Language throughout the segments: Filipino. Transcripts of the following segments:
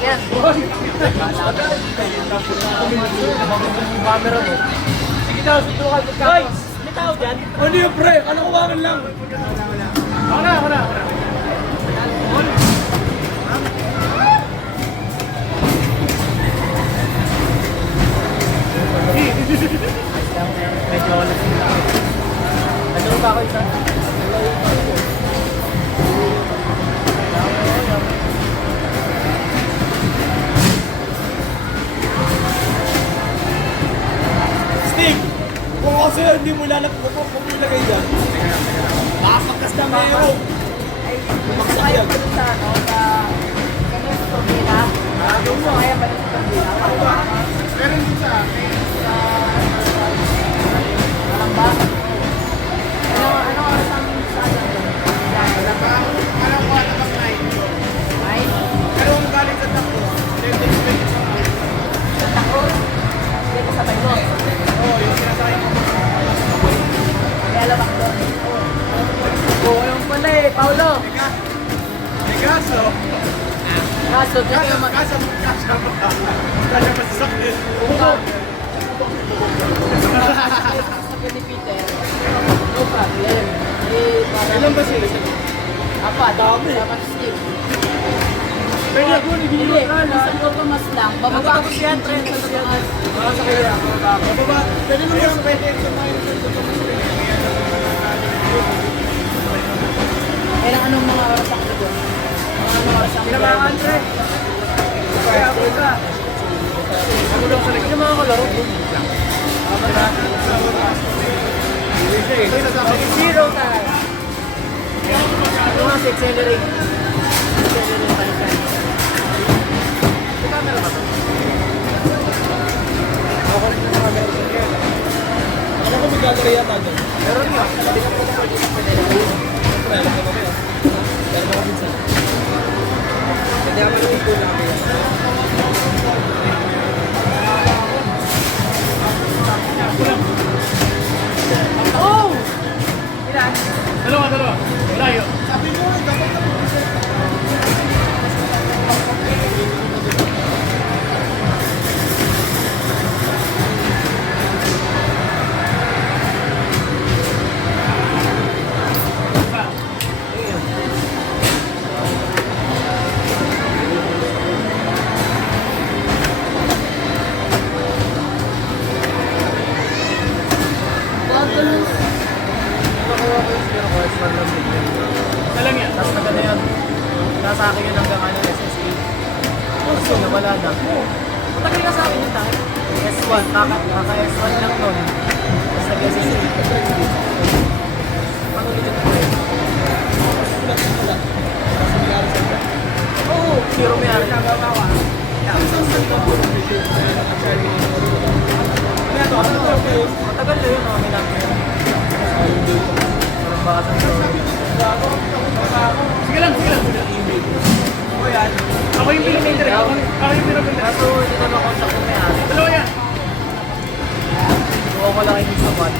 Yan. Camera mo. Sige daw, sutukan ko. Guys, may tao dyan? Ano yung pre? Kalokohan lang. Ako na. Medyo wala sila. Ano ba ako isa? Stick! Kung kasi hindi mo ilagay dyan, makapagkas na meron. Ay, kaya pa dun sa ano, sa kanyang sa Turbina. Yung mo, kaya pa dun sa Turbina. Meron din sa akin. Walang ba? Ano oras ang saan doon? Alam ko ano bang night. Ay, Pero kung galing sa takbo, sa Tacos. Hindi ko sabay mo. Oo, yung sinasakay ko. May alabak doon. Oo, yung pala eh, Paulo. May kaso. Kaso, dyan yung mag... Kaso masasakit. Sa ni Peter, no problem. Eh, para... Ilan ba sila? Apat. Dapat Steve. Pwede ako, Hindi, isang Thomas lang. Bababa ko siya, trend sa Thomas. Bababa. Pwede naman sa pwede sa mga Kailang anong mga oras ang doon? Anong oras ang Kinabangan, Tre. Kaya ako ka. Ako daw sa likod ng mga kalaro. Zero time. Ano nga si accelerate? Accelerate pa rin. May camera ba ito? Ako rin yung camera sa kanya. Alam ko may gallery yata dyan. Meron nga. Sabi ko po pwede sa pwede. Siyempre, alam ko kami. Meron ako minsan. Pwede ako yung ito na kami. Oh! Ilan? Dalawa. Layo. Sabi mo, dapat na Alam yan. Tapos maganda yun. Nasa akin yun hanggang ano, SSA. Tapos yun, nawala na. Matagal na sa akin yun tayo. S1, kaka-S1 lang nun. Tapos nag-SSA. Ano ulit ko yun? Oo, zero may ari. Matagal na yun, may namin yun. Parang baka sa Sige lang. Ako yung pinag-interest. Ako yung pinag-interest. Kaso hindi na makontak ko may ari. Dalawa yan. Kuha ko lang yung sa one.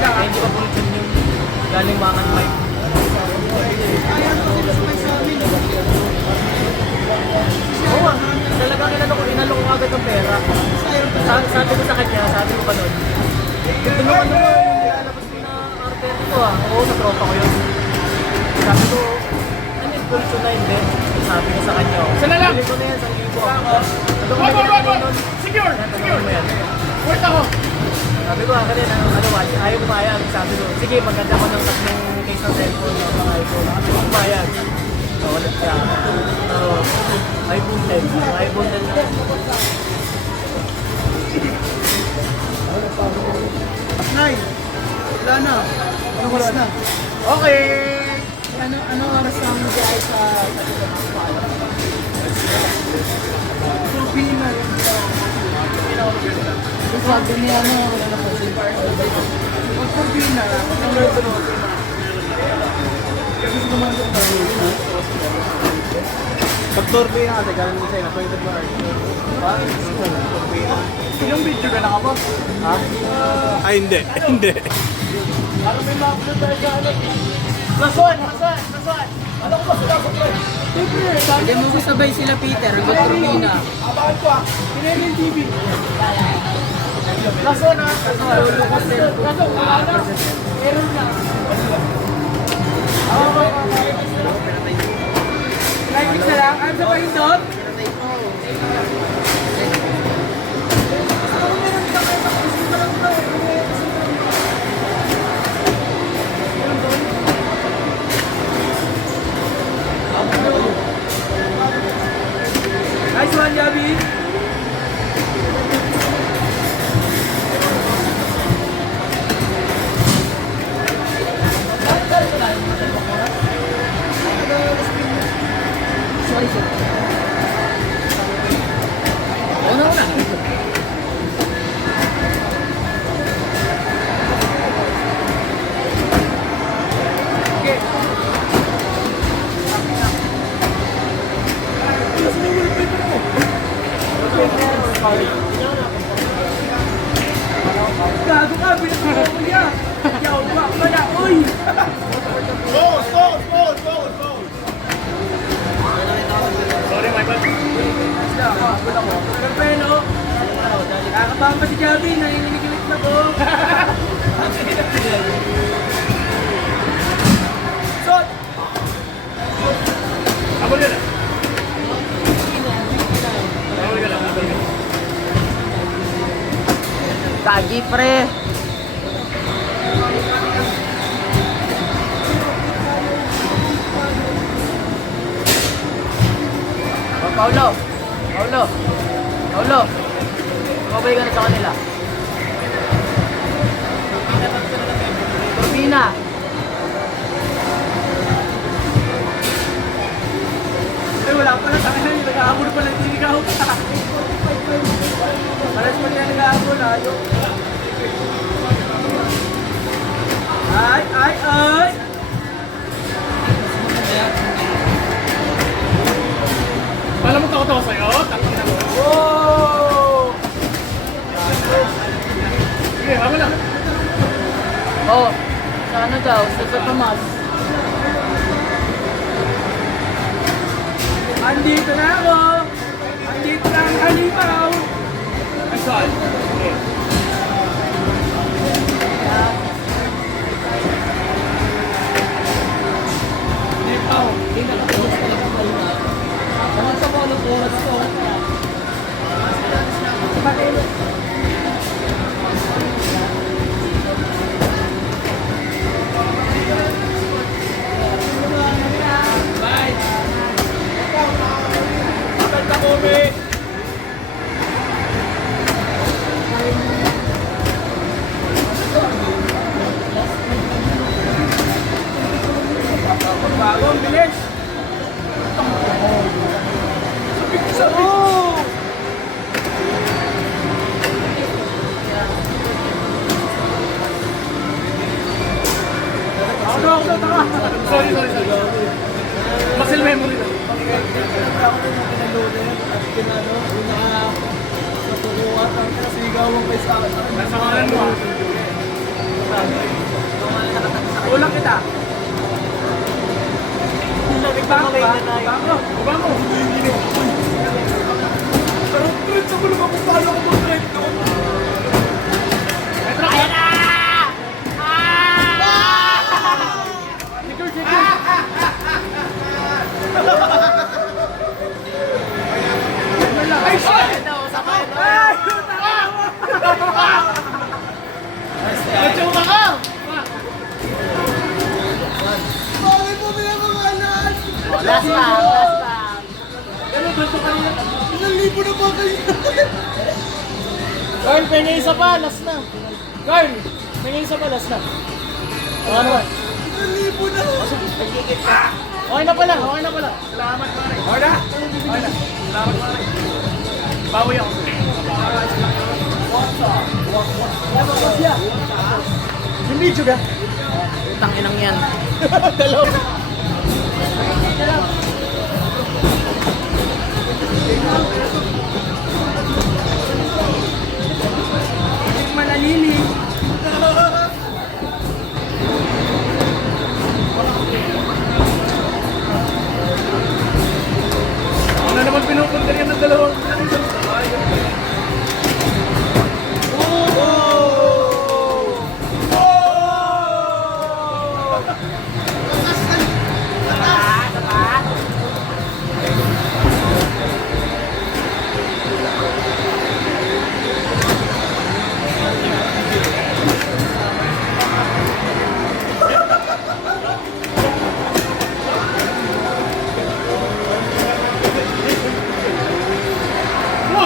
Kaya hindi pa pulutin yung galing mangan mic. Oo nga, talagang inalo ko agad ng pera. Sabi ko sa kanya, sabi ko pa nun, tulungan mo yung lalabas mo na order ko ah. Oo, natropa ko yun. Sabi ko, ano yung pulso na hindi? Sabi ko sa kanya, Sala lang. bili ko na yan, 1,000. Wag. Secure. Tulungan mo yan. Wait ako. Sabi ko, akin din, ayaw pumayag. Sabi ko, sige, maganda ko ng tatlong case ng cellphone ng mga iPhone. Sabi ko, pumayag. So, ulit siya. So, iPhone 10. Yung iPhone 10 na. Nay, wala na. Anong oras na? Okay. Ano oras ang biyahe sa Turbina. sabi niya wala na po si Pag turbina, ang lalo na. Kasi naman sa turbina. Pag turbina kasi galing mo sa'yo, na-pointed mo Ilang video ka nakapos? Ha? Ay, hindi. Parang may mga upload tayo sa ano. Plus one. Hindi mo kasabay sila Peter, hanggang Turbina. Laso na. Meron na. Like isa lang, ano sa pahin doon? Nice one, Javi. Gago ka, binigyan ko niya. Yaw ba? Wala, uy! Pero, nakakabang pa si Javi, nanginginig na to. Sot! Kagi pre. Oh, Paulo. Kumabay ka na sa kanila. Turbina. Ay, wala pala sa akin. Nag-aabol pala yung tinigaw pa. Malas pa niya nag-aabol. Ayaw. Ay! Alam mo takot ako sa'yo? Takot na mo. Wow! Sige, hama na. Oh, sa ano daw? Sa Tomas. Andito na ako! Andito na ang halimaw! Ay, saan? Okay. Hindi na nakapos ka lang ang na. Saan sa mga oras ko? Maganda ko, be. Bago, ang bilis! Oh! Ako, taka! Sorry. Muscle memory na. Ako na yung pinaloaded at pinano, yung natukuha at ang sinasigawan kayo sa akin. Nasa kanan mo. Ulang kita! Bango ba? Bango! Baba mo. Pero trip sa bulong ako paano ako mag-trip doon? Ayan na! Ay, shit! Ay, Nagtsuka ka! bakit mo pinapakalas? Last time. Ano, gusto kanina? 1,000 na ba kayo? Carl, may isa pa, last na. Carl, may isa pa, last na. Ano ba? 1,000 na! Okay na pala. Salamat, pare. Okay na? Salamat, pare. Bawi ako. Yung video ka? Utang inang yan. Malalili.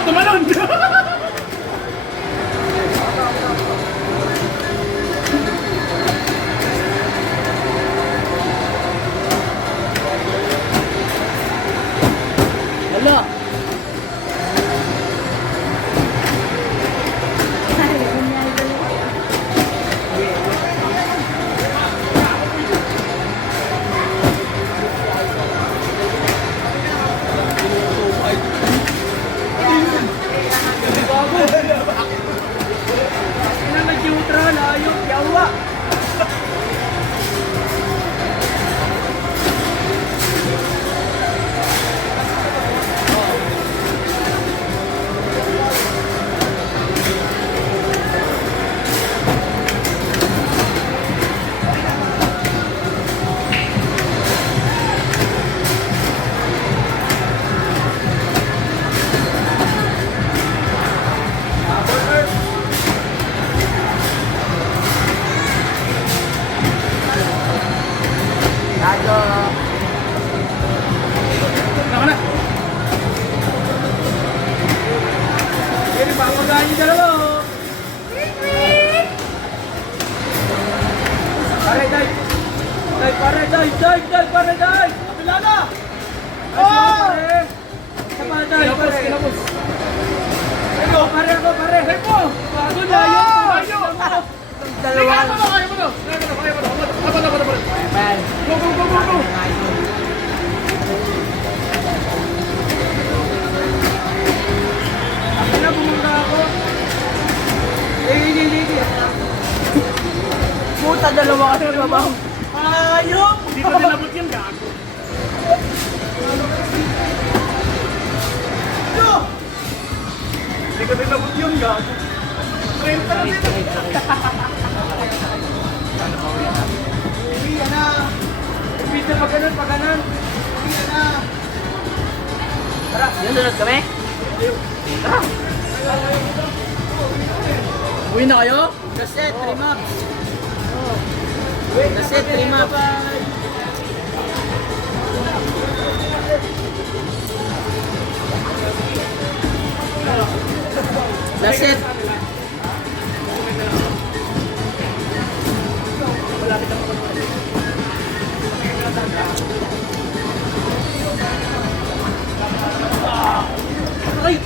tumalon! Hala! Ina nag-neutral, ayun, yawa! Tama na! Sige, papagayin yung dalawa, oh! Pare, dive! Dive, pare, dive! Dive, dive, pare, dive! Kapila na! Oh! Isa pa, dive, pare! Ito, pare ako, pare! Dive mo! Bago na, yun! Dalawa! Kaya mo to! Kaya mo to! Go, go, go, go, go! Ako na, pumunta ako. Hindi. Puta, dalawa kasi mababaw. Ayok! Hindi ko nilabot yan, gago. Hindi ko nilabot yun, gago. 30 na din. Uwi ka na. Umpisa pag ganun. Uwi ka na. Tara. Sunod kami? Tara! Uwi na kayo? That's it, 3 maps. That's it, 3 maps. That's it. Ay!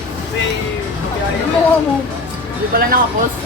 Ano mo? Hindi pala nakapos.